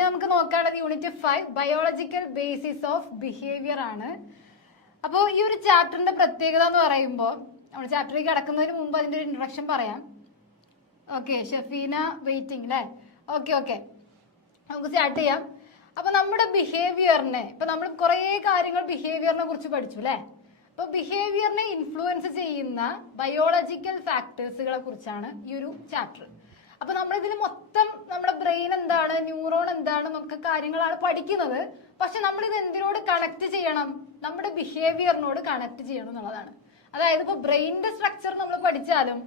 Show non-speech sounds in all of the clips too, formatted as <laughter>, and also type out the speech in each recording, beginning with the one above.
ഇനി നമുക്ക് നോക്കാനുള്ളത് unit five biological basis of behaviour ആണ്. അപ്പോൾ ഈ ഒരു ചാപ്റ്ററിന്റെ പ്രത്യേകത എന്ന് പറയുമ്പോൾ നമ്മൾ ചാപ്റ്ററിൽ കിടക്കുന്നതിന് മുമ്പ് അതിന്റെ ഒരു ഇൻട്രൊഡക്ഷൻ പറയാം. ഓക്കെ ഷെഫീന വെയിറ്റിംഗ് അല്ലേ ഓക്കെ ഓക്കെ നമുക്ക് സ്റ്റാർട്ട് ചെയ്യാം. അപ്പോൾ നമ്മുടെ ബിഹേവിയറിനെ ഇപ്പൊ നമ്മൾ കുറേ കാര്യങ്ങൾ ബിഹേവിയറിനെ കുറിച്ച് പഠിച്ചു അല്ലേ അപ്പോൾ ബിഹേവിയറിനെ ഇൻഫ്ലുവൻസ് ചെയ്യുന്ന ബയോളജിക്കൽ ഫാക്ടേഴ്സുകളെ കുറിച്ചാണ് ഈ ഒരു ചാപ്റ്റർ അപ്പൊ നമ്മൾ ഇതിൽ മൊത്തം നമ്മുടെ ബ്രെയിൻ എന്താണ് ന്യൂറോൺ എന്താണ് നമുക്ക് കാര്യങ്ങളാണ് പഠിക്കുന്നത്. പക്ഷെ നമ്മൾ ഇത് എന്തിനോട് കണക്ട് ചെയ്യണം? നമ്മുടെ ബിഹേവിയറിനോട് കണക്ട് ചെയ്യണം എന്നുള്ളതാണ്. അതായത് ഇപ്പൊ ബ്രെയിനിന്റെ സ്ട്രക്ചർ നമ്മൾ പഠിച്ചാലും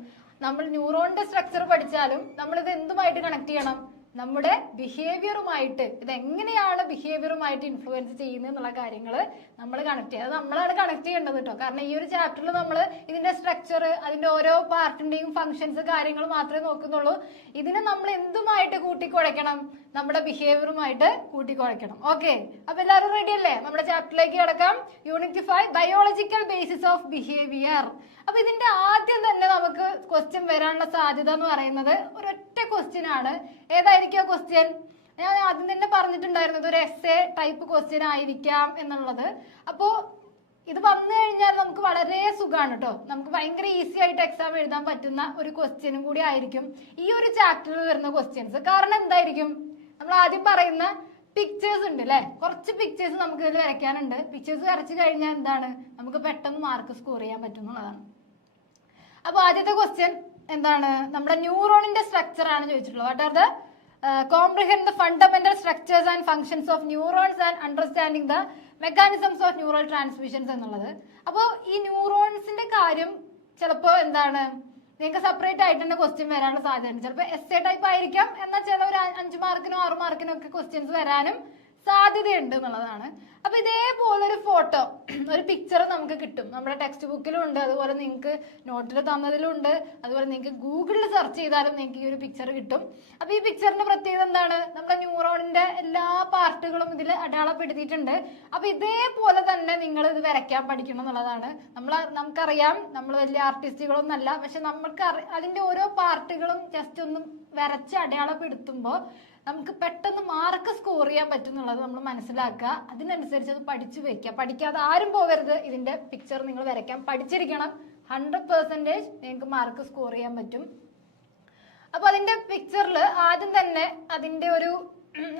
നമ്മൾ ന്യൂറോണിന്റെ സ്ട്രക്ചർ പഠിച്ചാലും നമ്മൾ ഇത് എന്തുമായിട്ട് കണക്ട് ചെയ്യണം? നമ്മുടെ ബിഹേവിയറുമായിട്ട് ഇത് എങ്ങനെയാണ് ബിഹേവിയറുമായിട്ട് ഇൻഫ്ലുവൻസ് ചെയ്യുന്നത് എന്നുള്ള കാര്യങ്ങൾ നമ്മൾ കണക്ട് ചെയ്യുക അത് നമ്മളാണ് കണക്ട് ചെയ്യേണ്ടത് കേട്ടോ കാരണം ഈ ഒരു ചാപ്റ്ററിൽ നമ്മൾ ഇതിന്റെ സ്ട്രക്ചർ അതിന്റെ ഓരോ പാർട്ടിന്റെയും ഫങ്ഷൻസ് കാര്യങ്ങൾ മാത്രമേ നോക്കുന്നുള്ളൂ. ഇതിനെ നമ്മൾ എന്തുമായിട്ട് കൂട്ടിക്കുഴയ്ക്കണം നമ്മുടെ ബിഹേവിയറുമായിട്ട് കൂട്ടിക്കുഴയ്ക്കണം ഓക്കെ അപ്പൊ എല്ലാവരും റെഡി അല്ലേ? നമ്മുടെ ചാപ്റ്ററിലേക്ക് കിടക്കാം. Unit five biological basis of behaviour അപ്പൊ ഇതിന്റെ ആദ്യം തന്നെ നമുക്ക് ക്വസ്റ്റ്യൻ വരാനുള്ള സാധ്യത എന്ന് പറയുന്നത് ഒരൊറ്റ ക്വസ്റ്റ്യൻ ആണ്. ഏതായിരിക്കും ആ ക്വസ്റ്റ്യൻ ഞാൻ ആദ്യം തന്നെ പറഞ്ഞിട്ടുണ്ടായിരുന്നത് ഒരു എസ് ടൈപ്പ് ക്വസ്റ്റ്യൻ ആയിരിക്കാം എന്നുള്ളത്. അപ്പോ ഇത് വന്നു കഴിഞ്ഞാൽ നമുക്ക് വളരെ സുഖമാണ് കേട്ടോ നമുക്ക് ഭയങ്കര ഈസി ആയിട്ട് എക്സാം എഴുതാൻ പറ്റുന്ന ഒരു ക്വസ്റ്റ്യനും കൂടി ആയിരിക്കും ഈ ഒരു ചാപ്റ്ററിൽ വരുന്ന ക്വസ്റ്റ്യൻസ് കാരണം എന്തായിരിക്കും? നമ്മൾ ആദ്യം പറയുന്ന പിക്ചേഴ്സ് ഉണ്ട് അല്ലെ കുറച്ച് പിക്ചേഴ്സ് നമുക്ക് ഇതിൽ വരയ്ക്കാനുണ്ട്. പിക്ചേഴ്സ് വരച്ചു കഴിഞ്ഞാൽ എന്താണ്? നമുക്ക് പെട്ടെന്ന് മാർക്ക് സ്കോർ ചെയ്യാൻ പറ്റും എന്നുള്ളതാണ് അപ്പൊ ആദ്യത്തെ ക്വസ്റ്റ്യൻ എന്താണ്? നമ്മുടെ ന്യൂറോണിന്റെ സ്ട്രക്ചർ ആണ് ചോദിച്ചിട്ടുള്ളത്. What are the comprehend the fundamental structures and functions of neurons and understanding the mechanisms of neural transmissions എന്നുള്ളത്. അപ്പോൾ ഈ ന്യൂറോൺസിന്റെ കാര്യം ചിലപ്പോ എന്താണ്? നിങ്ങൾക്ക് സെപ്പറേറ്റ് ആയിട്ട് തന്നെ ക്വസ്റ്റ്യൻ വരാനുള്ള സാധ്യതയുണ്ട്. ചിലപ്പോൾ എസ് എ ടൈപ്പ് ആയിരിക്കാം. എന്നാൽ ചില ഒരു അഞ്ച് മാർക്കിനോ ആറ് മാർക്കിനും ഒക്കെ ക്വസ്റ്റ്യൻസ് വരാനും സാധ്യതയുണ്ട് എന്നുള്ളതാണ്. അപ്പൊ ഇതേപോലെ ഒരു ഫോട്ടോ ഒരു പിക്ചർ നമുക്ക് കിട്ടും. നമ്മുടെ ടെക്സ്റ്റ് ബുക്കിലും ഉണ്ട് അതുപോലെ നിങ്ങൾക്ക് നോട്ടിൽ തന്നതിലും ഉണ്ട് അതുപോലെ നിങ്ങൾക്ക് ഗൂഗിളിൽ സെർച്ച് ചെയ്താലും നിങ്ങൾക്ക് ഈ ഒരു പിക്ചർ കിട്ടും. അപ്പൊ ഈ പിക്ചറിന്റെ പ്രത്യേകത എന്താണ്? നമ്മുടെ ന്യൂറോണിന്റെ എല്ലാ പാർട്ടുകളും ഇതിൽ അടയാളപ്പെടുത്തിയിട്ടുണ്ട്. അപ്പൊ ഇതേപോലെ തന്നെ നിങ്ങൾ ഇത് വരയ്ക്കാൻ പഠിക്കണം എന്നുള്ളതാണ്. നമ്മൾ നമുക്കറിയാം നമ്മൾ വലിയ ആർട്ടിസ്റ്റുകളൊന്നും അല്ല. പക്ഷെ നമുക്ക് അതിന്റെ ഓരോ പാർട്ടുകളും ജസ്റ്റ് ഒന്ന് വരച്ച് അടയാളപ്പെടുത്തുമ്പോൾ നമുക്ക് പെട്ടെന്ന് മാർക്ക് സ്കോർ ചെയ്യാൻ പറ്റുന്നുള്ളത് നമ്മൾ മനസ്സിലാക്കുക. അതിനനുസരിച്ച് അത് പഠിച്ചു വെക്കുക. പഠിക്കാതെ ആരും പോകരുത്. ഇതിന്റെ പിക്ചർ നിങ്ങൾ വരയ്ക്കാൻ പഠിച്ചിരിക്കണം. ഹൺഡ്രഡ് പെർസെന്റേജ് നിങ്ങൾക്ക് മാർക്ക് സ്കോർ ചെയ്യാൻ പറ്റും. അപ്പൊ അതിന്റെ പിക്ചറിൽ ആദ്യം തന്നെ അതിന്റെ ഒരു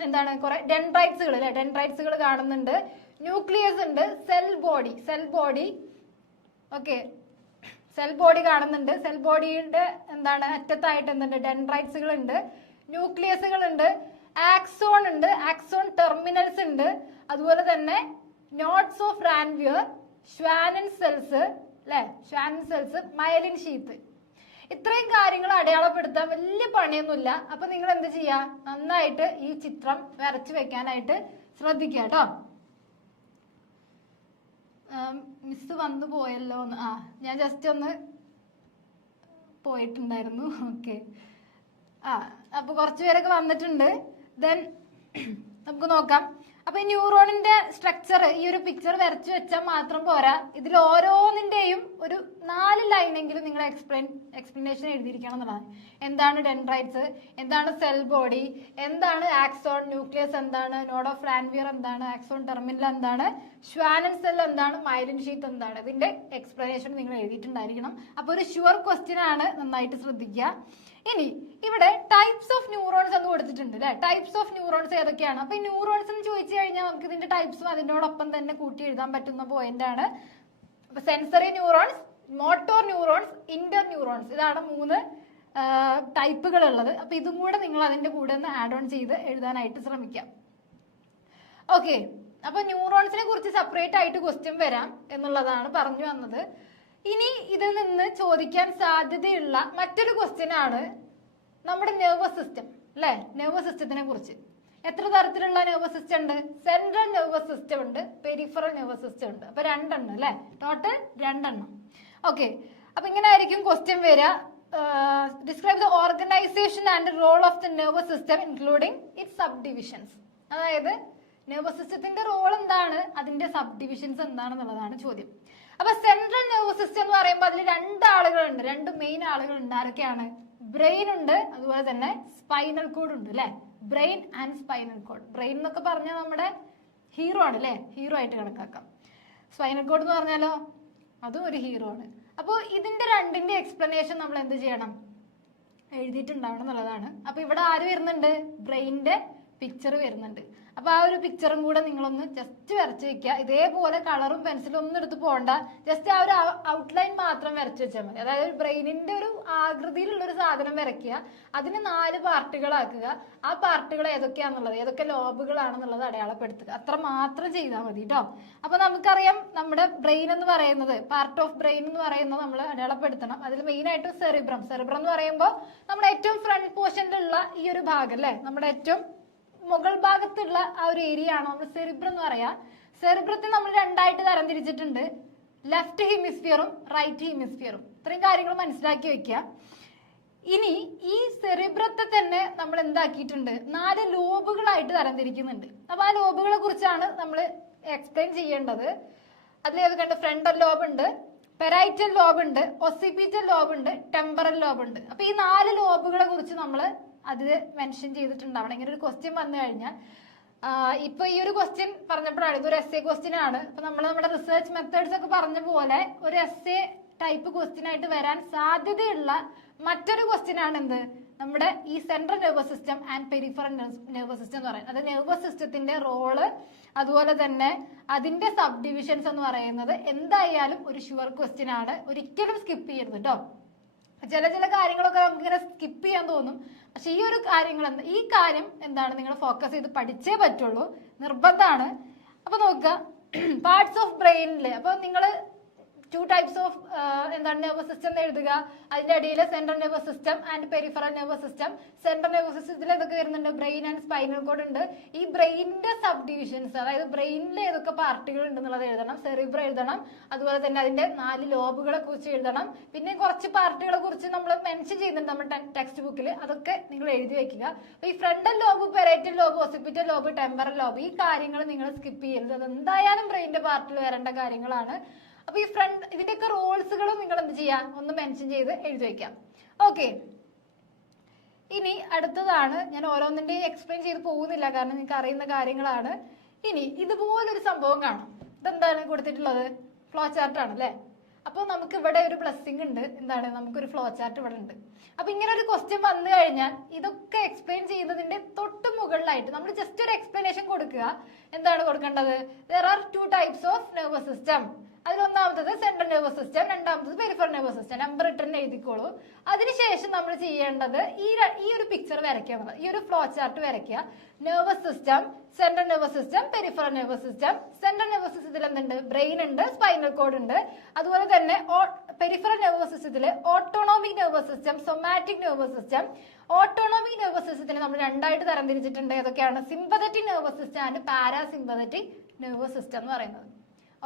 എന്താണ് കുറെ ഡെൻഡ്രൈറ്റ്സുകൾ അല്ലെ? ഡെൻഡ്രൈറ്റ്സുകൾ കാണുന്നുണ്ട്. ന്യൂക്ലിയസ് ഉണ്ട്. Cell body cell body okay cell body കാണുന്നുണ്ട്. സെൽ ബോഡിയുടെ എന്താണ് അറ്റത്തായിട്ട് എന്തുണ്ട്? ഡെൻഡ്രൈറ്റ്സുകൾ ഉണ്ട് ന്യൂക്ലിയസുകൾ ഉണ്ട് ആക്സോൺ ഉണ്ട് ആക്സോൺ ടെർമിനൽസ് ഉണ്ട് അതുപോലെ തന്നെ nodes of Ranvier Schwann cells അല്ലെ? Schwann cells myelin sheath. ഇത്രയും കാര്യങ്ങൾ അടയാളപ്പെടുത്താൻ വലിയ പണിയൊന്നുമില്ല. അപ്പൊ നിങ്ങൾ എന്ത് ചെയ്യാ? നന്നായിട്ട് ഈ ചിത്രം വരച്ചു വെക്കാനായിട്ട് ശ്രദ്ധിക്കുക കേട്ടോ. മിസ് വന്നു പോയല്ലോ ആ ഞാൻ ജസ്റ്റ് ഒന്ന് പോയിട്ടുണ്ടായിരുന്നു. ഓക്കെ ആ അപ്പൊ കുറച്ച് പേരൊക്കെ വന്നിട്ടുണ്ട്. ദെൻ നമുക്ക് നോക്കാം. അപ്പൊ ഈ ന്യൂറോണിന്റെ സ്ട്രക്ചർ ഈ ഒരു പിക്ചർ വരച്ചു വെച്ചാൽ മാത്രം പോരാ. ഇതിൽ ഓരോന്നിന്റെയും ഒരു നാല് ലൈനെങ്കിലും നിങ്ങൾ എക്സ്പ്ലെയിൻ എക്സ്പ്ലനേഷൻ എഴുതിയിരിക്കണം എന്നുള്ളതാണ്. എന്താണ് ഡെൻഡ്രൈറ്റ്സ് എന്താണ് സെൽ ബോഡി എന്താണ് ആക്സോൺ ന്യൂക്ലിയസ് എന്താണ്? നോഡ് ഓഫ് റാൻവിയർ എന്താണ്? ആക്സോൺ ടെർമിനൽ എന്താണ്? ഷ്വാനൻ സെൽ എന്താണ്? മൈലിൻ ഷീത്ത് എന്താണ്? ഇതിന്റെ എക്സ്പ്ലനേഷൻ നിങ്ങൾ എഴുതിയിട്ടുണ്ടായിരിക്കണം. അപ്പൊ ഒരു ഷുവർ ക്വസ്റ്റ്യൻ ആണ് നന്നായിട്ട് ശ്രദ്ധിക്കുക. ഇനി ഇവിടെ ടൈപ്സ് ഓഫ് ന്യൂറോൺസ് എന്ന് കൊടുത്തിട്ടുണ്ട് അല്ലെ ടൈപ്സ് ഓഫ് ന്യൂറോൺസ് ഏതൊക്കെയാണ്? അപ്പൊ ഈ ന്യൂറോൺസ് എന്ന് ചോദിച്ചു കഴിഞ്ഞാൽ നമുക്ക് ഇതിന്റെ ടൈപ്സും അതിനോടൊപ്പം തന്നെ കൂട്ടി എഴുതാൻ പറ്റുന്ന പോയിന്റ് ആണ്. Sensory neurons motor neurons inter neurons ഇതാണ് മൂന്ന് ടൈപ്പുകൾ ഉള്ളത്. അപ്പൊ ഇതും കൂടെ നിങ്ങൾ അതിന്റെ കൂടെ ഒന്ന് ആഡ് ഓൺ ചെയ്ത് എഴുതാനായിട്ട് ശ്രമിക്കാം. ഓക്കെ അപ്പൊ ന്യൂറോൺസിനെ കുറിച്ച് സെപ്പറേറ്റ് ആയിട്ട് ക്വസ്റ്റ്യൻ വരാം എന്നുള്ളതാണ് പറഞ്ഞു വന്നത്. ഇനി ഇതിൽ നിന്ന് ചോദിക്കാൻ സാധ്യതയുള്ള മറ്റൊരു ക്വസ്റ്റ്യൻ ആണ് നമ്മുടെ നെർവസ് സിസ്റ്റം അല്ലെ? നെർവസ് സിസ്റ്റത്തിനെ കുറിച്ച്. എത്ര തരത്തിലുള്ള നെർവസ് സിസ്റ്റം ഉണ്ട്? സെൻട്രൽ നെർവസ് സിസ്റ്റം ഉണ്ട് പെരിഫറൽ നെർവസ് സിസ്റ്റം ഉണ്ട്. അപ്പൊ രണ്ടെണ്ണം അല്ലെ? ടോട്ടൽ രണ്ടെണ്ണം. ഓക്കെ അപ്പൊ ഇങ്ങനെ ആയിരിക്കും ക്വസ്റ്റ്യൻ വരിക. Describe the organisation and role of the nervous system including it subdivisions അതായത് നെർവസ് സിസ്റ്റത്തിന്റെ റോൾ എന്താണ്? അതിന്റെ സബ് ഡിവിഷൻസ് എന്താണെന്നുള്ളതാണ് ചോദ്യം. അപ്പൊ സെൻട്രൽ നെർവസ് സിസ്റ്റം എന്ന് പറയുമ്പോൾ അതിൽ രണ്ട് ആളുകളുണ്ട്. രണ്ട് മെയിൻ ആളുകളുണ്ട്. ആരൊക്കെയാണ്? ബ്രെയിൻ ഉണ്ട്. അതുപോലെ തന്നെ സ്പൈനൽ കോഡ് ഉണ്ട് അല്ലെ? Brain and spinal cord brain എന്നൊക്കെ പറഞ്ഞാൽ നമ്മുടെ ഹീറോ ആണ് അല്ലെ? ഹീറോ ആയിട്ട് കണക്കാക്കാം. സ്പൈനൽ കോഡ് എന്ന് പറഞ്ഞാലോ അതും ഒരു ഹീറോ ആണ്. അപ്പോൾ ഇതിന്റെ രണ്ടിന്റെ എക്സ്പ്ലനേഷൻ നമ്മൾ എന്ത് ചെയ്യണം? എഴുതിയിട്ടുണ്ടാവണം എന്നുള്ളതാണ്. അപ്പൊ ഇവിടെ ആര് വരുന്നുണ്ട്? ബ്രെയിനിന്റെ പിക്ചർ വരുന്നുണ്ട്. അപ്പൊ ആ ഒരു പിക്ചറും കൂടെ നിങ്ങളൊന്ന് ജസ്റ്റ് വരച്ച് വെക്കുക ഇതേപോലെ കളറും പെൻസിലും ഒന്നും എടുത്ത് പോകണ്ട ജസ്റ്റ് ആ ഒരു ഔട്ട്ലൈൻ മാത്രം വരച്ച് വെച്ചാൽ മതി. അതായത് ഒരു ബ്രെയിനിന്റെ ഒരു ആകൃതിയിലുള്ള ഒരു സാധനം വരയ്ക്കുക. അതിന് നാല് പാർട്ടുകളാക്കുക ആ പാർട്ടുകൾ ഏതൊക്കെയാണെന്നുള്ളത് ഏതൊക്കെ ലോബുകളാണെന്നുള്ളത് അടയാളപ്പെടുത്തുക. അത്ര മാത്രം ചെയ്താൽ മതി കേട്ടോ അപ്പൊ നമുക്കറിയാം നമ്മുടെ ബ്രെയിൻ എന്ന് പറയുന്നത് പാർട്ട് ഓഫ് ബ്രെയിൻ എന്ന് പറയുന്നത് നമ്മൾ അടയാളപ്പെടുത്തണം. അതിൽ മെയിൻ ആയിട്ട് സെറിബ്രം സെറിബ്രം എന്ന് പറയുമ്പോൾ നമ്മുടെ ഏറ്റവും ഫ്രണ്ട് പോർഷനിലുള്ള ഈ ഒരു ഭാഗം അല്ലേ? നമ്മുടെ ഏറ്റവും മുകൾ ഭാഗത്തുള്ള ആ ഒരു ഏരിയ ആണ്? നമ്മൾ സെറിബ്രം എന്ന് പറയാ. സെറിബ്രത്തെ നമ്മൾ രണ്ടായിട്ട് തരംതിരിച്ചിട്ടുണ്ട് ലെഫ്റ്റ് ഹെമിസ്ഫിയറും റൈറ്റ് ഹെമിസ്ഫിയറും ഇത്രയും കാര്യങ്ങൾ മനസ്സിലാക്കി വെക്കുക ഇനി ഈ സെറിബ്രത്തെ തന്നെ നമ്മൾ എന്താക്കിയിട്ടുണ്ട്? നാല് ലോബുകളായിട്ട് തരംതിരിക്കുന്നുണ്ട് അപ്പൊ ആ ലോബുകളെ കുറിച്ചാണ് നമ്മൾ എക്സ്പ്ലെയിൻ ചെയ്യേണ്ടത്. അതിൽ ഏതൊക്കെയുണ്ട് ഫ്രണ്ടൽ ലോബ് ഉണ്ട് പെരൈറ്റൽ ലോബ് ഉണ്ട് ഒസിപിറ്റൽ ലോബ് ഉണ്ട് ടെമ്പറൽ ലോബ് ഉണ്ട്. അപ്പൊ ഈ നാല് ലോബുകളെ കുറിച്ച് നമ്മൾ അതിൽ മെൻഷൻ ചെയ്തിട്ടുണ്ടാവണം ഇങ്ങനെ ഒരു ക്വസ്റ്റ്യൻ വന്നു കഴിഞ്ഞാൽ ഇപ്പൊ ഈ ഒരു ക്വസ്റ്റ്യൻ പറഞ്ഞപ്പോഴാണ് ഇതൊരു എസ് എ ക്വസ്റ്റ്യൻ ആണ്. ഇപ്പൊ നമ്മൾ നമ്മുടെ റിസർച്ച് മെത്തേഡ്സ് ഒക്കെ പറഞ്ഞ പോലെ ഒരു എസ് എ ടൈപ്പ് ക്വസ്റ്റ്യൻ ആയിട്ട് വരാൻ സാധ്യതയുള്ള മറ്റൊരു ക്വസ്റ്റ്യൻ ആണ് എന്ത് നമ്മുടെ ഈ central nervous system and peripheral nervous system എന്ന് പറയുന്നത്. അത് നെർവസ് സിസ്റ്റത്തിന്റെ റോൾ അതുപോലെ തന്നെ അതിന്റെ സബ് ഡിവിഷൻസ് എന്ന് പറയുന്നത് എന്തായാലും ഒരു ഷുവർ ക്വസ്റ്റ്യൻ ആണ്. ഒരിക്കലും സ്കിപ്പ് ചെയ്യരുത് കേട്ടോ ചില ചില കാര്യങ്ങളൊക്കെ നമുക്ക് ഇങ്ങനെ സ്കിപ്പ് ചെയ്യാൻ തോന്നും. പക്ഷെ ഈ ഒരു കാര്യങ്ങൾ ഈ കാര്യം എന്താണ് നിങ്ങൾ ഫോക്കസ് ചെയ്ത് പഠിച്ചേ പറ്റുള്ളൂ. നിർബന്ധമാണ് അപ്പൊ നോക്കുക പാർട്സ് ഓഫ് ബ്രെയിനിൽ അപ്പൊ നിങ്ങൾ ടു ടൈപ്സ് ഓഫ് എന്താണ് നെർവസ് സിസ്റ്റം എന്ന് എഴുതുക. അതിന്റെ അടിയിൽ central nervous system and peripheral nervous system central nervous സിസ്റ്റത്തിൽ ഏതൊക്കെ വരുന്നുണ്ട്? ബ്രെയിൻ ആൻഡ് സ്പൈനൽ കോഡ് ഉണ്ട്. ഈ ബ്രെയിനിന്റെ സബ് ഡിവിഷൻസ് അതായത് ബ്രെയിനിൽ ഏതൊക്കെ പാർട്ടുകൾ ഉണ്ടെന്നുള്ളത് എഴുതണം. സെറിബ്ര എഴുതണം. അതുപോലെ തന്നെ അതിന്റെ നാല് ലോബുകളെ കുറിച്ച് എഴുതണം. പിന്നെ കുറച്ച് പാർട്ടുകളെ കുറിച്ച് നമ്മൾ മെൻഷൻ ചെയ്യുന്നുണ്ട് നമ്മുടെ ടെക്സ്റ്റ് ബുക്കിൽ അതൊക്കെ നിങ്ങൾ എഴുതി വെക്കുക അപ്പൊ ഈ frontal lobe parietal lobe occipital lobe temporal lobe ഈ കാര്യങ്ങൾ നിങ്ങൾ സ്കിപ്പ് ചെയ്യരുത്. അത് എന്തായാലും ബ്രെയിനിന്റെ പാർട്ടിൽ വരേണ്ട കാര്യങ്ങളാണ്. അപ്പൊ ഈ ഫ്രണ്ട് ഇതിന്റെയൊക്കെ റോൾസുകളും നിങ്ങൾ എന്ത് ചെയ്യാ? ഒന്ന് മെൻഷൻ ചെയ്ത് എഴുതി വെക്കാം. ഓക്കെ ഇനി അടുത്തതാണ് ഞാൻ ഓരോന്നിന്റെ എക്സ്പ്ലെയിൻ ചെയ്ത് പോകുന്നില്ല കാരണം നിങ്ങൾക്ക് അറിയുന്ന കാര്യങ്ങളാണ്. ഇനി ഇതുപോലൊരു സംഭവം കാണാം. ഇതെന്താണ് കൊടുത്തിട്ടുള്ളത്? ഫ്ലോ ആണ് അല്ലേ? അപ്പൊ നമുക്ക് ഇവിടെ ഒരു ബ്ലെസ്സിങ് ഉണ്ട്. എന്താണ്? നമുക്കൊരു ഫ്ലോ ചാർട്ട് ഇവിടെ ഉണ്ട്. അപ്പൊ ഇങ്ങനെ ഒരു ക്വസ്റ്റ്യൻ വന്നു കഴിഞ്ഞാൽ ഇതൊക്കെ എക്സ്പ്ലെയിൻ ചെയ്യുന്നതിന്റെ തൊട്ട് മുകളിലായിട്ട് നമ്മൾ ജസ്റ്റ് ഒരു എക്സ്പ്ലനേഷൻ കൊടുക്കുക. എന്താണ് കൊടുക്കേണ്ടത്? There are two types of nervous system അതിലൊന്നാമത്തത് central nervous system രണ്ടാമത്തത് പെരിഫറൽ നെർവസ് സിസ്റ്റം നമ്പർ ഇട്ടെന്നെ എഴുതിക്കോളൂ. അതിനുശേഷം നമ്മൾ ചെയ്യേണ്ടത് ഈ ഈ ഒരു പിക്ചർ വരയ്ക്കുക. ഈ ഒരു ഫ്ലോ ചാർട്ട് വരയ്ക്കുക. Nervous system central nervous system peripheral nervous system central nervous സിസ്റ്റത്തിൽ എന്തുണ്ട്? ബ്രെയിൻ ഉണ്ട് സ്പൈനൽ കോഡ് ഉണ്ട്. അതുപോലെ തന്നെ പെരിഫറൽ നെർവസ് സിസ്റ്റത്തിൽ autonomic nervous system somatic nervous system autonomic nervous സിസ്റ്റത്തിനെ നമ്മൾ രണ്ടായിട്ട് തരംതിരിച്ചിട്ടുണ്ട്. ഏതൊക്കെയാണ്? Sympathetic nervous system and parasympathetic nervous system എന്ന് പറയുന്നത്.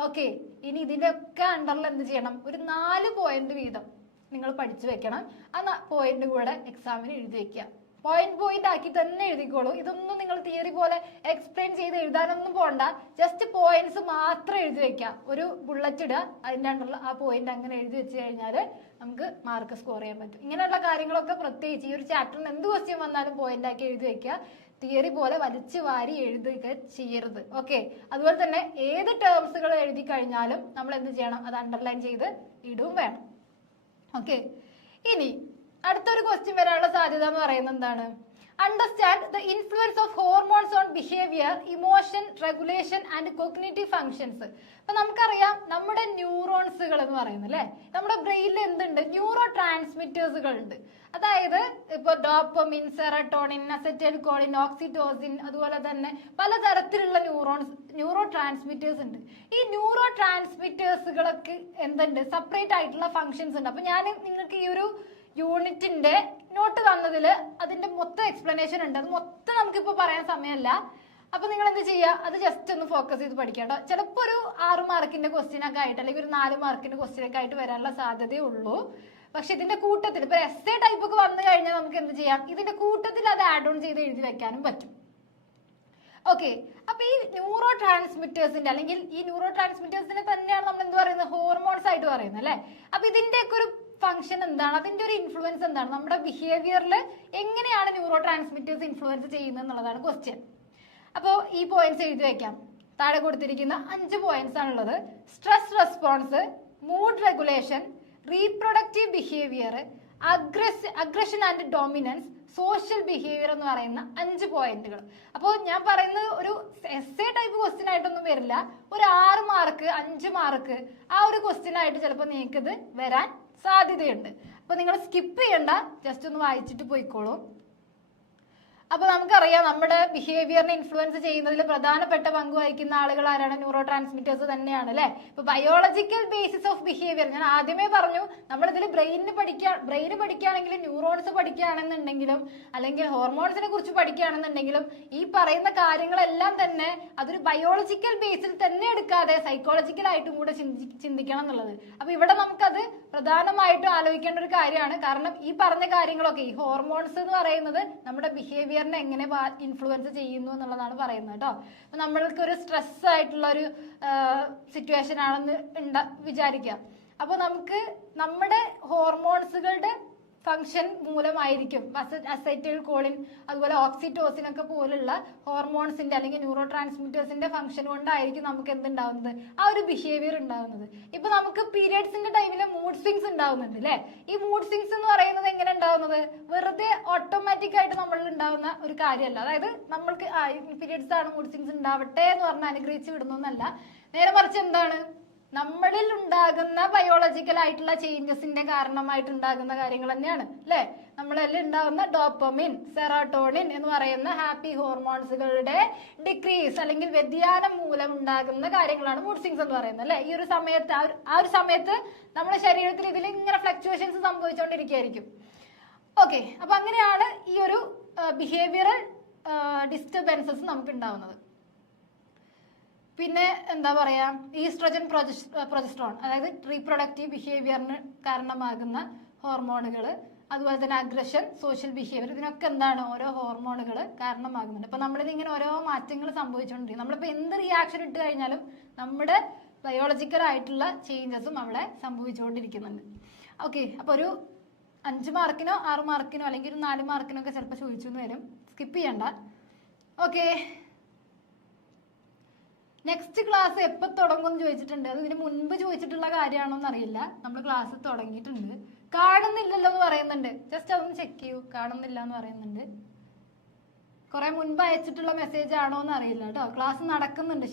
ഓക്കെ ഇനി ഇതിന്റെ ഒക്കെ അണ്ടറിൽ എന്ത് ചെയ്യണം? ഒരു നാല് പോയിന്റ് വീതം നിങ്ങൾ പഠിച്ചു വെക്കണം. ആ പോയിന്റ് കൂടെ എക്സാമിന് എഴുതി വെക്കുക. പോയിന്റ് പോയിന്റ് ആക്കി തന്നെ എഴുതിക്കോളൂ. ഇതൊന്നും നിങ്ങൾ തിയറി പോലെ എക്സ്പ്ലെയിൻ ചെയ്ത് എഴുതാനൊന്നും പോകണ്ട ജസ്റ്റ് പോയിന്റ്സ് മാത്രം എഴുതി വെക്കുക. ഒരു ബുള്ളറ്റ് ഇടുക. അതിന്റെ അണ്ടറിൽ ആ പോയിന്റ് അങ്ങനെ എഴുതി വെച്ച് കഴിഞ്ഞാൽ നമുക്ക് മാർക്ക് സ്കോർ ചെയ്യാൻ പറ്റും. ഇങ്ങനെയുള്ള കാര്യങ്ങളൊക്കെ പ്രത്യേകിച്ച് ഈ ഒരു ചാപ്റ്ററിന് എന്ത് ക്വസ്റ്റ്യൻ വന്നാലും പോയിന്റ് ആക്കി എഴുതി വെക്കുക. തിയറി പോലെ വലിച്ച് വാരി എഴുതുക ചെയ്യരുത്. ഓക്കെ അതുപോലെ തന്നെ ഏത് ടേംസുകൾ എഴുതി കഴിഞ്ഞാലും നമ്മൾ എന്ത് ചെയ്യണം? അത് അണ്ടർലൈൻ ചെയ്ത് ഇടും വേണം. ഓക്കെ ഇനി അടുത്തൊരു ക്വസ്റ്റ്യൻ വരാനുള്ള സാധ്യത എന്ന് പറയുന്നത് എന്താണ്? Understand the influence of hormones on behaviour emotion regulation and cognitive functions അപ്പൊ നമുക്കറിയാം നമ്മുടെ ന്യൂറോൺസുകൾ എന്ന് പറയുന്നത് അല്ലെ? നമ്മുടെ ബ്രെയിനിൽ എന്തുണ്ട്? ന്യൂറോ ട്രാൻസ്മിറ്റേഴ്സുകൾ ഉണ്ട് അതായത് ഇപ്പൊ dopamine serotonin acetylcholine oxytocin അതുപോലെ തന്നെ പലതരത്തിലുള്ള ന്യൂറോൺസ് ന്യൂറോ ട്രാൻസ്മിറ്റേഴ്സ് ഉണ്ട്. ഈ ന്യൂറോ ട്രാൻസ്മിറ്റേഴ്സുകളൊക്കെ എന്തുണ്ട്? സെപ്പറേറ്റ് ആയിട്ടുള്ള ഫങ്ഷൻസ് ഉണ്ട്. അപ്പൊ ഞാൻ നിങ്ങൾക്ക് ഈ ഒരു യൂണിറ്റിന്റെ നോട്ട് തന്നതിൽ അതിന്റെ മൊത്തം എക്സ്പ്ലനേഷൻ ഉണ്ട്. അത് മൊത്തം നമുക്കിപ്പോ പറയാൻ സമയമല്ല. അപ്പൊ നിങ്ങൾ എന്ത് ചെയ്യുക അത് ജസ്റ്റ് ഒന്ന് ഫോക്കസ് ചെയ്ത് പഠിക്കാട്ടോ ചിലപ്പോ ഒരു ആറ് മാർക്കിന്റെ ക്വസ്റ്റ്യൻ ഒക്കെ ആയിട്ട് അല്ലെങ്കിൽ ഒരു നാല് മാർക്കിന്റെ ക്വസ്റ്റ്യൻ ഒക്കെ ആയിട്ട് വരാനുള്ള സാധ്യതയേ ഉള്ളൂ. പക്ഷെ ഇതിന്റെ കൂട്ടത്തിൽ ഇപ്പൊ എസ് എ ടൈപ്പ് ഒക്കെ വന്നു കഴിഞ്ഞാൽ നമുക്ക് എന്ത് ചെയ്യാം? ഇതിന്റെ കൂട്ടത്തിൽ അത് ആഡ് ഓൺ ചെയ്ത് എഴുതി വെക്കാനും പറ്റും. ഓക്കെ അപ്പൊ ഈ ന്യൂറോ ട്രാൻസ്മിറ്റേഴ്സിന്റെ അല്ലെങ്കിൽ ഈ ന്യൂറോ ട്രാൻസ്മിറ്റേഴ്സിനെ തന്നെയാണ് നമ്മൾ എന്ത് പറയുന്നത്? ഹോർമോൺസ് ആയിട്ട് പറയുന്നത് അല്ലെ? അപ്പൊ ഇതിന്റെ ഒക്കെ ഒരു ഫംഗ്ഷൻ എന്താണ്? അതിന്റെ ഒരു ഇൻഫ്ലുവൻസ് എന്താണ്? നമ്മുടെ ബിഹേവിയറിൽ എങ്ങനെയാണ് ന്യൂറോ ട്രാൻസ്മിറ്റേഴ്സ് ഇൻഫ്ലുവൻസ് ചെയ്യുന്നത് എന്നുള്ളതാണ് ക്വസ്റ്റ്യൻ അപ്പോൾ ഈ പോയിന്റ്സ് എഴുതി വെക്കാം. താഴെ കൊടുത്തിരിക്കുന്ന അഞ്ച് പോയിന്റ്സ് ആണുള്ളത്. Stress response mood regulation reproductive behaviour aggress aggression and dominance social behaviour എന്ന് പറയുന്ന അഞ്ച് പോയിന്റുകൾ അപ്പോൾ ഞാൻ പറയുന്നത് ഒരു എസ് എ ടൈപ്പ് ക്വസ്റ്റ്യൻ ആയിട്ടൊന്നും വരില്ല. ഒരു ആറ് മാർക്ക് അഞ്ച് മാർക്ക് ആ ഒരു ക്വസ്റ്റ്യൻ ആയിട്ട് ചിലപ്പോൾ നിങ്ങൾക്ക് ഇത് വരാൻ സാധ്യതയുണ്ട്. അപ്പൊ നിങ്ങൾ സ്കിപ്പ് ചെയ്യണ്ട. ജസ്റ്റ് ഒന്ന് വായിച്ചിട്ട് പോയിക്കോളൂ. അപ്പൊ നമുക്കറിയാം നമ്മുടെ ബിഹേവിയറിനെ ഇൻഫ്ലുവൻസ് ചെയ്യുന്നതിൽ പ്രധാനപ്പെട്ട പങ്ക് വഹിക്കുന്ന ആളുകൾ ആരാണ്? ന്യൂറോ ട്രാൻസ്മിറ്റേഴ്സ് തന്നെയാണ് അല്ലെ? ഇപ്പൊ ബയോളജിക്കൽ ബേസിസ് ഓഫ് ബിഹേവിയർ ഞാൻ ആദ്യമേ പറഞ്ഞു നമ്മൾ ബ്രെയിനിന് പഠിക്കുക ബ്രെയിന് പഠിക്കുകയാണെങ്കിൽ ന്യൂറോൺസ് പഠിക്കുകയാണെന്നുണ്ടെങ്കിലും അല്ലെങ്കിൽ ഹോർമോൺസിനെ കുറിച്ച് പഠിക്കുകയാണെന്നുണ്ടെങ്കിലും ഈ പറയുന്ന കാര്യങ്ങളെല്ലാം തന്നെ അതൊരു ബയോളജിക്കൽ ബേസിൽ തന്നെ എടുക്കാതെ സൈക്കോളജിക്കൽ ആയിട്ടും കൂടെ ചിന്തി- ചിന്തിക്കണം എന്നുള്ളത്. അപ്പൊ ഇവിടെ നമുക്കത് പ്രധാനമായിട്ടും ആലോചിക്കേണ്ട ഒരു കാര്യമാണ്. കാരണം ഈ പറഞ്ഞ കാര്യങ്ങളൊക്കെ ഈ ഹോർമോൺസ് എന്ന് പറയുന്നത് നമ്മുടെ ബിഹേവിയറിനെ എങ്ങനെ ഇൻഫ്ലുവൻസ് ചെയ്യുന്നു എന്നുള്ളതാണ് പറയുന്നത് കേട്ടോ. അപ്പൊ നമ്മൾക്ക് ഒരു സ്ട്രെസ് ആയിട്ടുള്ള ഒരു സിറ്റുവേഷൻ ആണെന്ന് ഉണ്ട വിചാരിക്കാം. അപ്പൊ നമുക്ക് നമ്മുടെ ഹോർമോൺസുകളുടെ ഫംഗ്ഷൻ മൂലമായിരിക്കും. അസൈറ്റിൽ കോളിൻ അതുപോലെ ഓക്സിറ്റോസിൻ ഒക്കെ പോലുള്ള ഹോർമോൺസിന്റെ അല്ലെങ്കിൽ ന്യൂറോ ട്രാൻസ്മിറ്റേഴ്സിന്റെ ഫംഗ്ഷൻ കൊണ്ടായിരിക്കും നമുക്ക് എന്തുണ്ടാവുന്നത്? ആ ഒരു ബിഹേവിയർ ഉണ്ടാവുന്നത്. ഇപ്പൊ നമുക്ക് പീരിയഡ്സിന്റെ ടൈമിൽ മൂഡ് സ്വിങ്സ് ഉണ്ടാവുന്നുണ്ട് അല്ലെ ഈ മൂഡ് സ്വിങ്സ് എന്ന് പറയുന്നത് എങ്ങനെ ഉണ്ടാവുന്നത്? വെറുതെ ഓട്ടോമാറ്റിക് ആയിട്ട് നമ്മളിൽ ഉണ്ടാവുന്ന ഒരു കാര്യമല്ല. അതായത് നമ്മൾക്ക് പീരിയഡ്സ് ആണ് മൂഡ് സ്വിങ്സ് ഉണ്ടാവട്ടെ എന്ന് പറഞ്ഞ് അനുഗ്രഹിച്ച് വിടുന്നൊന്നല്ല. നേരെ മറിച്ച് എന്താണ്? നമ്മളിൽ ഉണ്ടാകുന്ന ബയോളജിക്കൽ ആയിട്ടുള്ള ചേഞ്ചസിന്റെ കാരണമായിട്ട് ഉണ്ടാകുന്ന കാര്യങ്ങൾ തന്നെയാണ് അല്ലെ? നമ്മളിൽ ഉണ്ടാകുന്ന ഡോപ്പമിൻ സെറാട്ടോണിൻ എന്ന് പറയുന്ന ഹാപ്പി ഹോർമോൺസുകളുടെ ഡിക്രീസ് അല്ലെങ്കിൽ വ്യതിയാനം മൂലം ഉണ്ടാകുന്ന കാര്യങ്ങളാണ് മൂഡ് സിങ്സ് എന്ന് പറയുന്നത് അല്ലെ? ഈ ഒരു സമയത്ത് ആ ഒരു- സമയത്ത് നമ്മുടെ ശരീരത്തിൽ ഇതിൽ ഇങ്ങനെ ഫ്ലക്ച്വേഷൻസ് സംഭവിച്ചുകൊണ്ടിരിക്കുകയായിരിക്കും ഓക്കെ അപ്പൊ അങ്ങനെയാണ് ഈ ഒരു ബിഹേവിയറൽ ഡിസ്റ്റർബൻസസ് നമുക്ക് ഉണ്ടാവുന്നത് പിന്നെ എന്താ പറയാ ഈസ്ട്രജൻ പ്രൊജസ്ട്രോൺ അതായത് റീപ്രൊഡക്റ്റീവ് ബിഹേവിയറിന് കാരണമാകുന്ന ഹോർമോണുകൾ അതുപോലെ തന്നെ അഗ്രഷൻ സോഷ്യൽ ബിഹേവിയർ ഇതിനൊക്കെ എന്താണ് ഓരോ ഹോർമോണുകൾ കാരണമാകുന്നുണ്ട്. അപ്പൊ നമ്മളിത് ഇങ്ങനെ ഓരോ മാറ്റങ്ങൾ സംഭവിച്ചുകൊണ്ടിരിക്കും നമ്മളിപ്പോ എന്ത് റിയാക്ഷൻ ഇട്ട് കഴിഞ്ഞാലും നമ്മുടെ ബയോളജിക്കൽ ആയിട്ടുള്ള ചേഞ്ചസും അവിടെ സംഭവിച്ചുകൊണ്ടിരിക്കുന്നുണ്ട്. ഓക്കെ അപ്പോൾ ഒരു അഞ്ച് മാർക്കിനോ ആറ് മാർക്കിനോ അല്ലെങ്കിൽ ഒരു നാല് മാർക്കിനോ ഒക്കെ ചിലപ്പോൾ ചോദിച്ചു എന്ന് വരും. സ്കിപ്പ് ചെയ്യണ്ട. ഓക്കെ നെക്സ്റ്റ് ക്ലാസ് എപ്പോൾ തുടങ്ങും എന്ന് ചോദിച്ചിട്ടുണ്ട്. അത് ഇതിന് മുൻപ് ചോദിച്ചിട്ടുള്ള കാര്യമാണോ എന്ന് അറിയില്ല. നമ്മൾ ക്ലാസ് തുടങ്ങിയിട്ടുണ്ട്. കാണുന്നില്ലല്ലോ എന്ന് പറയുന്നുണ്ട്. ജസ്റ്റ് അതൊന്ന് ചെക്ക് ചെയ്യൂ. കാണുന്നില്ല എന്ന് പറയുന്നുണ്ട്. കുറെ മുൻപ് അയച്ചിട്ടുള്ള മെസ്സേജ് ആണോ എന്ന് അറിയില്ല കേട്ടോ. ക്ലാസ് നടക്കുന്നുണ്ട്.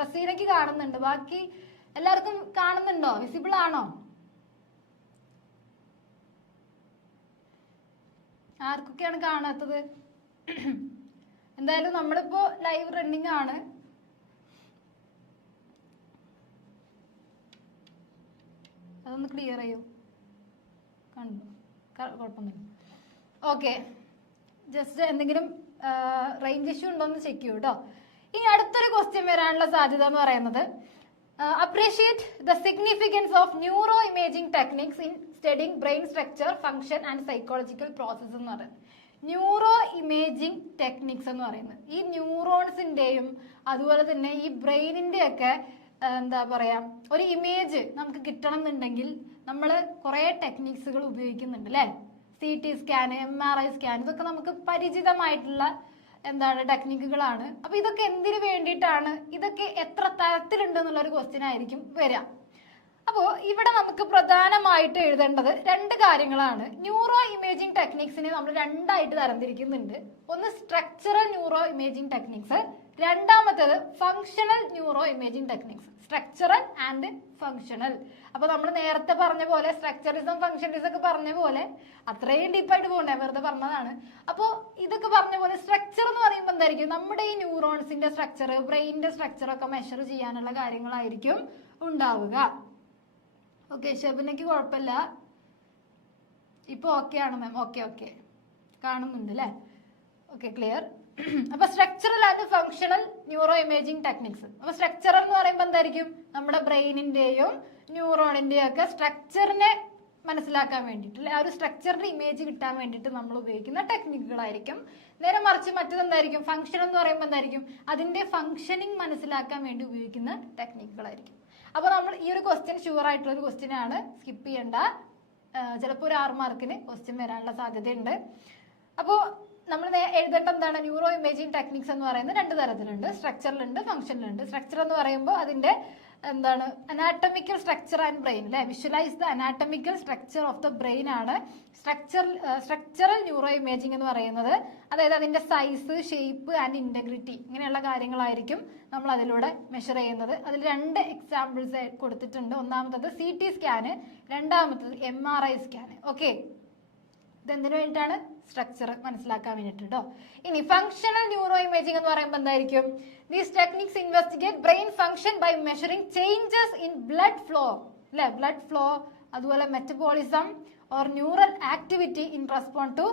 റസീനയ്ക്ക് കാണുന്നുണ്ട്. ബാക്കി എല്ലാവർക്കും കാണുന്നുണ്ടോ? വിസിബിൾ ആണോ? ആർക്കൊക്കെയാണ് കാണാത്തത്? എന്തായാലും നമ്മളിപ്പോ ലൈവ് റണ്ണിങ് ആണ്. അതൊന്ന് ക്ലിയർ ചെയ്യൂ. കണ്ടു. കുഴപ്പമൊന്നുമില്ല. ഓക്കെ ജസ്റ്റ് എന്തെങ്കിലും റേഞ്ച് ഇഷ്യൂ ഉണ്ടോ എന്ന് ചെക്ക് ചെയ്യൂ കേട്ടോ ഇനി അടുത്തൊരു ക്വസ്റ്റ്യൻ വരാനുള്ള സാധ്യത എന്ന് പറയുന്നത് appreciate the significance of neuro imaging techniques in studying brain structure function and psychological process എന്ന് പറയുന്നത്. ന്യൂറോ ഇമേജിംഗ് ടെക്നിക്സ് എന്ന് പറയുന്നത്. ഈ ന്യൂറോൺസിന്റെയും അതുപോലെ തന്നെ ഈ ബ്രെയിനിന്റെ ഒക്കെ എന്താ പറയാ ഒരു ഇമേജ് നമുക്ക് കിട്ടണം എന്നുണ്ടെങ്കിൽ നമ്മൾ കുറേ ടെക്നിക്സുകൾ ഉപയോഗിക്കുന്നുണ്ട് അല്ലേ C T scan M R I scan ഇതൊക്കെ നമുക്ക് പരിചിതമായിട്ടുള്ള എന്താണ് ടെക്നിക്കുകളാണ് അപ്പൊ ഇതൊക്കെ എന്തിനു വേണ്ടിയിട്ടാണ്? ഇതൊക്കെ എത്ര തരത്തിലുണ്ട് എന്നുള്ളൊരു ക്വസ്റ്റ്യൻ ആയിരിക്കും വരിക. അപ്പോൾ ഇവിടെ നമുക്ക് പ്രധാനമായിട്ട് എഴുതേണ്ടത് രണ്ട് കാര്യങ്ങളാണ്. ന്യൂറോ ഇമേജിംഗ് ടെക്നിക്സിനെ നമ്മൾ രണ്ടായിട്ട് തരംതിരിക്കുന്നുണ്ട്. ഒന്ന് സ്ട്രക്ചറൽ ന്യൂറോ ഇമേജിംഗ് ടെക്നിക്സ് രണ്ടാമത്തേത് functional neuro imaging techniques structural and functional അപ്പൊ നമ്മൾ നേരത്തെ പറഞ്ഞ പോലെ സ്ട്രക്ചറിസം ഫങ്ഷണലിസം ഒക്കെ പറഞ്ഞ പോലെ അത്രയും ഡീപ്പായിട്ട് പോകണ്ടേ വെറുതെ പറഞ്ഞതാണ്. അപ്പോൾ ഇതൊക്കെ പറഞ്ഞ പോലെ സ്ട്രക്ചർ എന്ന് പറയുമ്പോൾ എന്തായിരിക്കും? നമ്മുടെ ഈ ന്യൂറോൺസിന്റെ സ്ട്രക്ചർ ബ്രെയിനിന്റെ സ്ട്രക്ചർ ഒക്കെ മെഷർ ചെയ്യാനുള്ള കാര്യങ്ങളായിരിക്കും ഉണ്ടാവുക. ഓക്കെ ഷെബിനയ്ക്ക് കുഴപ്പമില്ല. ഇപ്പൊ ഓക്കെ ആണ് മാം ഓക്കെ ഓക്കെ കാണുന്നുണ്ട് അല്ലേ ഓക്കെ ക്ലിയർ അപ്പൊ structural and functional neuro imaging techniques അപ്പൊ സ്ട്രക്ചറൽ എന്ന് പറയുമ്പോൾ എന്തായിരിക്കും? നമ്മുടെ ബ്രെയിനിന്റെയും ന്യൂറോണിന്റെയും ഒക്കെ സ്ട്രക്ചറിനെ മനസ്സിലാക്കാൻ വേണ്ടിയിട്ട് അല്ലെ? ആ ഒരു സ്ട്രക്ചറിന്റെ ഇമേജ് കിട്ടാൻ വേണ്ടിയിട്ട് നമ്മൾ ഉപയോഗിക്കുന്ന ടെക്നിക്കുകളായിരിക്കും നേരെ മറിച്ച് മറ്റത് എന്തായിരിക്കും? ഫംഗ്ഷൻ എന്ന് പറയുമ്പോൾ എന്തായിരിക്കും? അതിന്റെ ഫംഗ്ഷനിങ് മനസ്സിലാക്കാൻ വേണ്ടി ഉപയോഗിക്കുന്ന ടെക്നിക്കുകളായിരിക്കും അപ്പൊ നമ്മൾ ഈ ഒരു ക്വസ്റ്റ്യൻ ഷുവർ ആയിട്ടുള്ള ഒരു ക്വസ്റ്റ്യൻ ആണ് സ്കിപ്പ് ചെയ്യേണ്ട. ചിലപ്പോൾ ഒരു ആറ് മാർക്കിന് ക്വസ്റ്റ്യൻ വരാനുള്ള സാധ്യതയുണ്ട്. അപ്പോൾ നമ്മൾ എഴുതേണ്ട എന്താണ്? ന്യൂറോ ഇമേജിംഗ് ടെക്നിക്സ് എന്ന് പറയുന്നത് രണ്ട് തരത്തിലുണ്ട്. സ്ട്രക്ചറിലുണ്ട് ഫംഗ്ഷനിലുണ്ട് സ്ട്രക്ചർ എന്ന് പറയുമ്പോൾ അതിന്റെ എന്താണ്? അനാറ്റമിക്കൽ സ്ട്രക്ചർ ആൻഡ് ബ്രെയിൻ അല്ലെ visualise the anatomical structure of the brain ആണ് സ്ട്രക്ചർ സ്ട്രക്ചറൽ ന്യൂറോ ഇമേജിംഗ് എന്ന് പറയുന്നത്. അതായത് അതിന്റെ സൈസ് ഷേപ്പ് ആൻഡ് ഇന്റഗ്രിറ്റി ഇങ്ങനെയുള്ള കാര്യങ്ങളായിരിക്കും നമ്മൾ അതിലൂടെ മെഷർ ചെയ്യുന്നത്. അതിൽ രണ്ട് എക്സാമ്പിൾസ് കൊടുത്തിട്ടുണ്ട്. ഒന്നാമത്തത് സി ടി സ്കാന് രണ്ടാമത്തത് M R I scan okay ഇതെന്തിനു വേണ്ടിയിട്ടാണ്? സ്ട്രക്ചർ മനസ്സിലാക്കാൻ വേണ്ടിയിട്ട് ഇനി ഫങ്ഷണൽ ന്യൂറോ ഇമേജിംഗ് എന്ന് പറയുമ്പോൾ എന്തായിരിക്കും? These techniques investigate brain function by measuring changes in blood flow അല്ലെ ബ്ലഡ് ഫ്ലോ അതുപോലെ metabolism or neural activity in respond to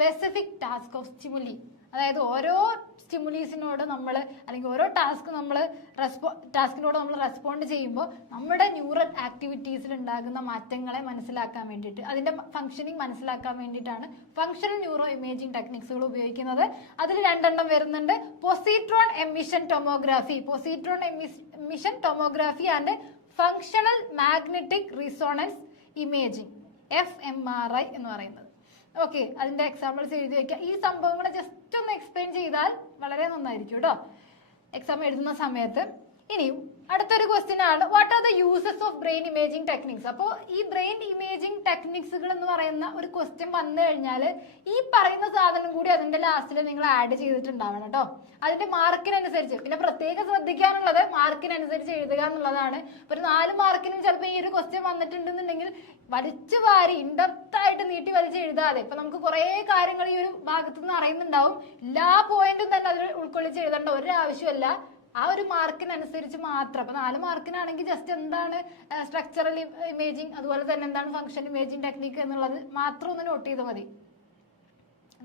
specific task of stimuli അതായത് ഓരോ സ്റ്റിമുലീസിനോട് നമ്മൾ അല്ലെങ്കിൽ ഓരോ ടാസ്ക് നമ്മൾ റെസ്പോ ടാസ്കിനോട് നമ്മൾ റെസ്പോണ്ട് ചെയ്യുമ്പോൾ നമ്മുടെ ന്യൂറൽ ആക്ടിവിറ്റീസിൽ ഉണ്ടാകുന്ന മാറ്റങ്ങളെ മനസ്സിലാക്കാൻ വേണ്ടിയിട്ട് അതിന്റെ ഫംഗ്ഷനിങ് മനസ്സിലാക്കാൻ വേണ്ടിയിട്ടാണ് ഫംഗ്ഷണൽ ന്യൂറോ ഇമേജിങ് ടെക്നിക്സുകൾ ഉപയോഗിക്കുന്നത്. അതിൽ രണ്ടെണ്ണം വരുന്നുണ്ട്. Positron emission tomography positron emission tomography and functional magnetic resonance imaging F M R I എന്ന് പറയുന്നത്. ഓക്കെ അതിന്റെ എക്സാമ്പിൾസ് എഴുതി വെക്കുക ഈ സംഭവം സംഭവങ്ങൾ ജസ്റ്റ് ഒന്ന് എക്സ്പ്ലെയിൻ ചെയ്താൽ വളരെ നന്നായിരിക്കും കേട്ടോ എക്സാം എഴുതുന്ന സമയത്ത് ഇനി അടുത്തൊരു ക്വസ്റ്റ്യൻ ആണ്. What are the uses of brain imaging techniques അപ്പോൾ ഈ ബ്രെയിൻ ഇമേജിംഗ് ടെക്നിക്സുകൾ എന്ന് പറയുന്ന ഒരു ക്വസ്റ്റ്യൻ വന്നു കഴിഞ്ഞാൽ ഈ പറയുന്ന സാധനം കൂടി അതിന്റെ ലാസ്റ്റിൽ നിങ്ങൾ ആഡ് ചെയ്തിട്ടുണ്ടാവണം കേട്ടോ. അതിന്റെ മാർക്കിനനുസരിച്ച് പിന്നെ പ്രത്യേകം ശ്രദ്ധിക്കാനുള്ളത് മാർക്കിനനുസരിച്ച് എഴുതുക എന്നുള്ളതാണ്. ഒരു നാല് മാർക്കിനും ചിലപ്പോൾ ഈ ഒരു ക്വസ്റ്റ്യൻ വന്നിട്ടുണ്ടെന്നുണ്ടെങ്കിൽ വലിച്ചു വാരി ഇൻഡെപ്ത് ആയിട്ട് നീട്ടി വലിച്ച് എഴുതാതെ. ഇപ്പൊ നമുക്ക് കുറെ കാര്യങ്ങൾ ഈ ഒരു ഭാഗത്തുനിന്ന് അറിയുന്നുണ്ടാവും. എല്ലാ പോയിന്റും തന്നെ അതിൽ ഉൾക്കൊള്ളിച്ച് എഴുതേണ്ട ഒരു ആവശ്യമല്ല ആ ഒരു മാർക്കിനനുസരിച്ച് മാത്രം. അപ്പൊ നാല് മാർക്കിനാണെങ്കിൽ ജസ്റ്റ് എന്താണ് സ്ട്രക്ചറൽ ഇമേജിങ് അതുപോലെ തന്നെ എന്താണ് ഫംഗ്ഷൻ ഇമേജിങ് ടെക്നിക്ക് എന്നുള്ളത് മാത്രം ഒന്ന് നോട്ട് ചെയ്ത് മതി.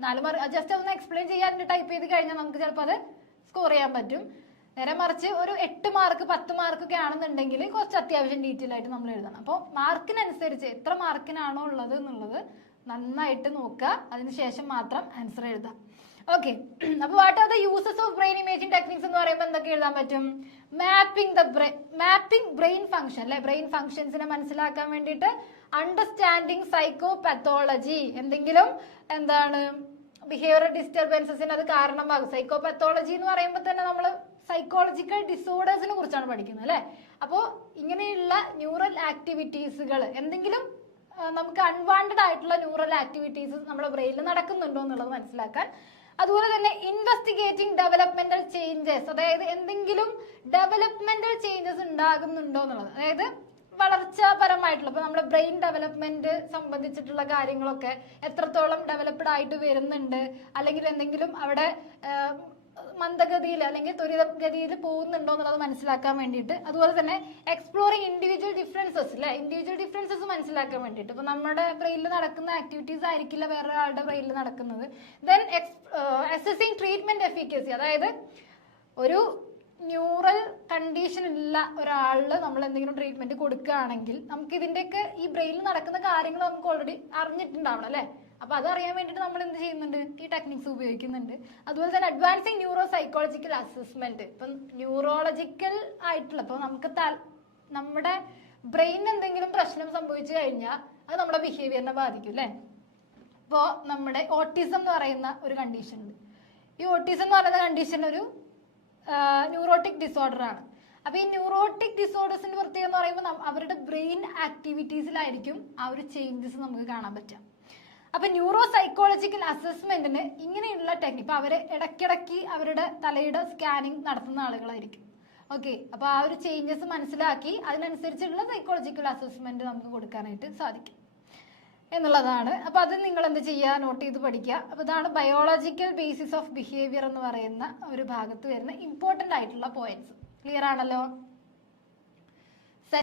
നാല് മാർക്ക് ജസ്റ്റ് ഒന്ന് എക്സ്പ്ലെയിൻ ചെയ്യാൻ ടൈപ്പ് ചെയ്ത് കഴിഞ്ഞാൽ നമുക്ക് ചിലപ്പോൾ അത് സ്കോർ ചെയ്യാൻ പറ്റും. നേരെ മറിച്ച് ഒരു എട്ട് മാർക്ക് പത്ത് മാർക്ക് ഒക്കെ ആണെന്നുണ്ടെങ്കിൽ കുറച്ച് അത്യാവശ്യം ഡീറ്റെയിൽ ആയിട്ട് നമ്മൾ എഴുതണം. അപ്പോൾ മാർക്കിനനുസരിച്ച് എത്ര മാർക്കിനാണോ ഉള്ളത് എന്നുള്ളത് നന്നായിട്ട് നോക്കുക. അതിനുശേഷം മാത്രം ആൻസർ എഴുതാം ഓക്കെ <clears throat> അപ്പൊ what are the uses of brain imaging techniques എന്ന് പറയുമ്പോൾ എന്തൊക്കെ എഴുതാൻ പറ്റും? Mapping the brain mapping brain function അല്ലെ? ബ്രെയിൻ ഫംഗ്ഷൻസിനെ മനസ്സിലാക്കാൻ വേണ്ടിയിട്ട് അണ്ടർസ്റ്റാൻഡിങ് സൈക്കോ പാത്തോളജി എന്തെങ്കിലും എന്താണ് ബിഹേവിയർ ഡിസ്റ്റർബൻസസിന് അത് കാരണമാകും. സൈക്കോ പാത്തോളജി എന്ന് പറയുമ്പോൾ തന്നെ നമ്മൾ സൈക്കോളജിക്കൽ ഡിസോർഡേഴ്സിനെ കുറിച്ചാണ് പഠിക്കുന്നത് അല്ലെ? അപ്പോൾ ഇങ്ങനെയുള്ള ന്യൂറൽ ആക്ടിവിറ്റീസുകൾ എന്തെങ്കിലും നമുക്ക് അൺവാണ്ടഡ് ആയിട്ടുള്ള ന്യൂറൽ ആക്ടിവിറ്റീസ് നമ്മുടെ ബ്രെയിനിൽ നടക്കുന്നുണ്ടോ എന്നുള്ളത് മനസ്സിലാക്കാൻ അതുപോലെ തന്നെ ഇൻവെസ്റ്റിഗേറ്റിംഗ് ഡെവലപ്മെന്റൽ ചേഞ്ചസ് അതായത് എന്തെങ്കിലും ഡെവലപ്മെന്റൽ ചേഞ്ചസ് ഉണ്ടാകുന്നുണ്ടോ എന്നുള്ളത്. അതായത് വളർച്ചാപരമായിട്ടുള്ള ഇപ്പൊ നമ്മുടെ ബ്രെയിൻ ഡെവലപ്മെന്റ് സംബന്ധിച്ചിട്ടുള്ള കാര്യങ്ങളൊക്കെ എത്രത്തോളം ഡെവലപ്ഡ് ആയിട്ട് വരുന്നുണ്ട് അല്ലെങ്കിൽ എന്തെങ്കിലും അവിടെ മന്ദഗതിയിൽ അല്ലെങ്കിൽ ത്വരിതഗതിയിൽ പോകുന്നുണ്ടോ എന്നുള്ളത് മനസ്സിലാക്കാൻ വേണ്ടിയിട്ട് അതുപോലെ തന്നെ എക്സ്പ്ലോറിങ് ഇൻഡിവിജ്വൽ ഡിഫറൻസസ് അല്ലെ ഇൻഡിവിജ്വൽ ഡിഫറൻസസ് മനസ്സിലാക്കാൻ വേണ്ടിയിട്ട്. ഇപ്പൊ നമ്മുടെ ബ്രെയിനിൽ നടക്കുന്ന ആക്ടിവിറ്റീസ് ആയിരിക്കില്ല വേറൊരാളുടെ ബ്രെയിനിൽ നടക്കുന്നത്. ദെൻ അസസിങ് ട്രീറ്റ്മെന്റ് എഫിക്കസി അതായത് ഒരു ന്യൂറൽ കണ്ടീഷൻ ഉള്ള ഒരാളിൽ നമ്മൾ എന്തെങ്കിലും ട്രീറ്റ്മെന്റ് കൊടുക്കുകയാണെങ്കിൽ നമുക്ക് ഇതിന്റെയൊക്കെ ഈ ബ്രെയിനിൽ നടക്കുന്ന കാര്യങ്ങൾ നമുക്ക് ഓൾറെഡി അറിഞ്ഞിട്ടുണ്ടാവണം അല്ലെ? അപ്പൊ അത് അറിയാൻ വേണ്ടിയിട്ട് നമ്മൾ എന്ത് ചെയ്യുന്നുണ്ട്? ഈ ടെക്നിക്സ് ഉപയോഗിക്കുന്നുണ്ട്. അതുപോലെ തന്നെ അഡ്വാൻസിങ് ന്യൂറോ സൈക്കോളജിക്കൽ അസസ്മെന്റ് ഇപ്പം ന്യൂറോളജിക്കൽ ആയിട്ടുള്ള ഇപ്പൊ നമുക്ക് നമ്മുടെ ബ്രെയിനിന് എന്തെങ്കിലും പ്രശ്നം സംഭവിച്ചു കഴിഞ്ഞാൽ അത് നമ്മുടെ ബിഹേവിയറിനെ ബാധിക്കും അല്ലേ? ഇപ്പോൾ നമ്മുടെ ഓട്ടിസം എന്ന് പറയുന്ന ഒരു കണ്ടീഷൻ ഉണ്ട്. ഈ ഓട്ടിസം എന്ന് പറയുന്ന കണ്ടീഷൻ ഒരു ന്യൂറോട്ടിക് ഡിസോർഡർ ആണ്. അപ്പൊ ഈ ന്യൂറോട്ടിക് ഡിസോർഡേഴ്സിന്റെ പ്രത്യേകത എന്ന് പറയുമ്പോൾ അവരുടെ ബ്രെയിൻ ആക്ടിവിറ്റീസിലായിരിക്കും ആ ഒരു ചേഞ്ചസ് നമുക്ക് കാണാൻ പറ്റുക. അപ്പൊ ന്യൂറോ സൈക്കോളജിക്കൽ അസസ്മെന്റിന് ഇങ്ങനെയുള്ള ടെക്നിക് ഇപ്പൊ അവർ ഇടയ്ക്കിടയ്ക്ക് അവരുടെ തലയുടെ സ്കാനിങ് നടത്തുന്ന ആളുകളായിരിക്കും. ഓക്കെ അപ്പൊ ആ ഒരു ചേഞ്ചസ് മനസ്സിലാക്കി അതിനനുസരിച്ചുള്ള സൈക്കോളജിക്കൽ അസസ്മെന്റ് നമുക്ക് കൊടുക്കാനായിട്ട് സാധിക്കും. എന്നുള്ളതാണ്. അപ്പൊ അത് നിങ്ങൾ എന്ത് ചെയ്യുക? നോട്ട് ചെയ്ത് പഠിക്കുക. അപ്പൊ ഇതാണ് ബയോളജിക്കൽ ബേസിസ് ഓഫ് ബിഹേവിയർ എന്ന് പറയുന്ന ഒരു ഭാഗത്ത് വരുന്ന ഇമ്പോർട്ടന്റ് ആയിട്ടുള്ള പോയിന്റ്സ് ക്ലിയർ ആണല്ലോ?